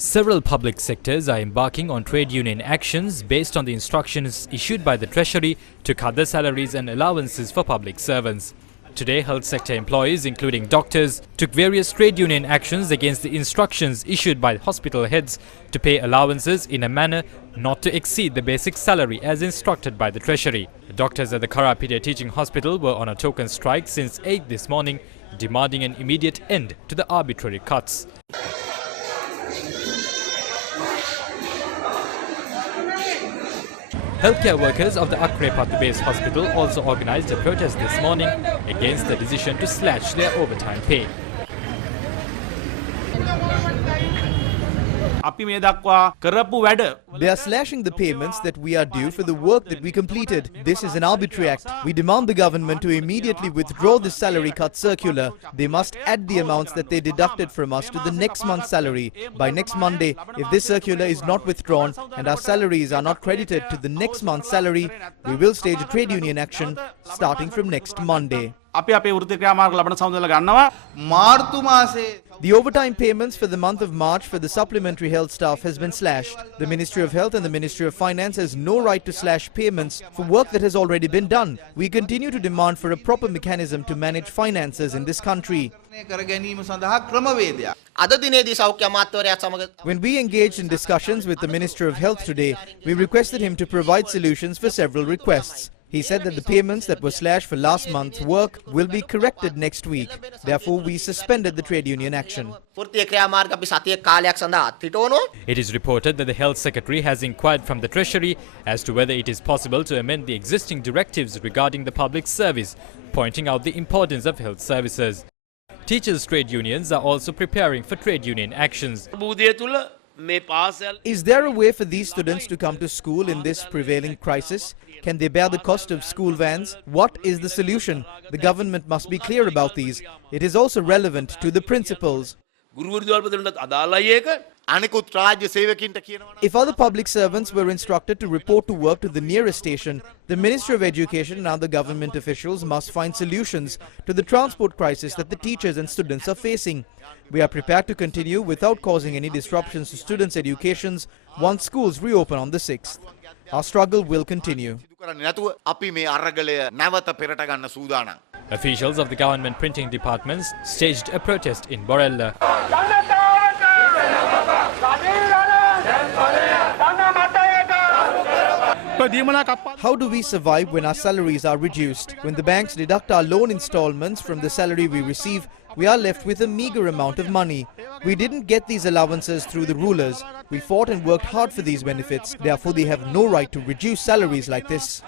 Several public sectors are embarking on trade union actions based on the instructions issued by the Treasury to cut the salaries and allowances for public servants. Today, health sector employees, including doctors, took various trade union actions against the instructions issued by hospital heads to pay allowances in a manner not to exceed the basic salary as instructed by the Treasury. The doctors at the Karapide Teaching Hospital were on a token strike since 8 this morning, demanding an immediate end to the arbitrary cuts. Healthcare workers of the Akrepattu-based hospital also organised a protest this morning against the decision to slash their overtime pay. They are slashing the payments that we are due for the work that we completed. This is an arbitrary act. We demand the government to immediately withdraw the salary cut circular. They must add the amounts that they deducted from us to the next month's salary. By next Monday, if this circular is not withdrawn and our salaries are not credited to the next month's salary, we will stage a trade union action starting from next Monday. The overtime payments for the month of March for the supplementary health staff has been slashed. The Ministry of Health and the Ministry of Finance has no right to slash payments for work that has already been done. We continue to demand for a proper mechanism to manage finances in this country. When we engaged in discussions with the Minister of Health today, we requested him to provide solutions for several requests. He said that the payments that were slashed for last month's work will be corrected next week. Therefore, we suspended the trade union action. It is reported that the Health Secretary has inquired from the Treasury as to whether it is possible to amend the existing directives regarding the public service, pointing out the importance of health services. Teachers' trade unions are also preparing for trade union actions. Is there a way for these students to come to school in this prevailing crisis? Can they bear the cost of school vans? What is the solution? The government must be clear about these. It is also relevant to the principals. If other public servants were instructed to report to work to the nearest station, the Ministry of Education and other government officials must find solutions to the transport crisis that the teachers and students are facing. We are prepared to continue without causing any disruptions to students' educations once schools reopen on the 6th. Our struggle will continue. Officials of the government printing departments staged a protest in Borella. How do we survive when our salaries are reduced? When the banks deduct our loan installments from the salary we receive, we are left with a meager amount of money. We didn't get these allowances through the rulers. We fought and worked hard for these benefits. Therefore, they have no right to reduce salaries like this.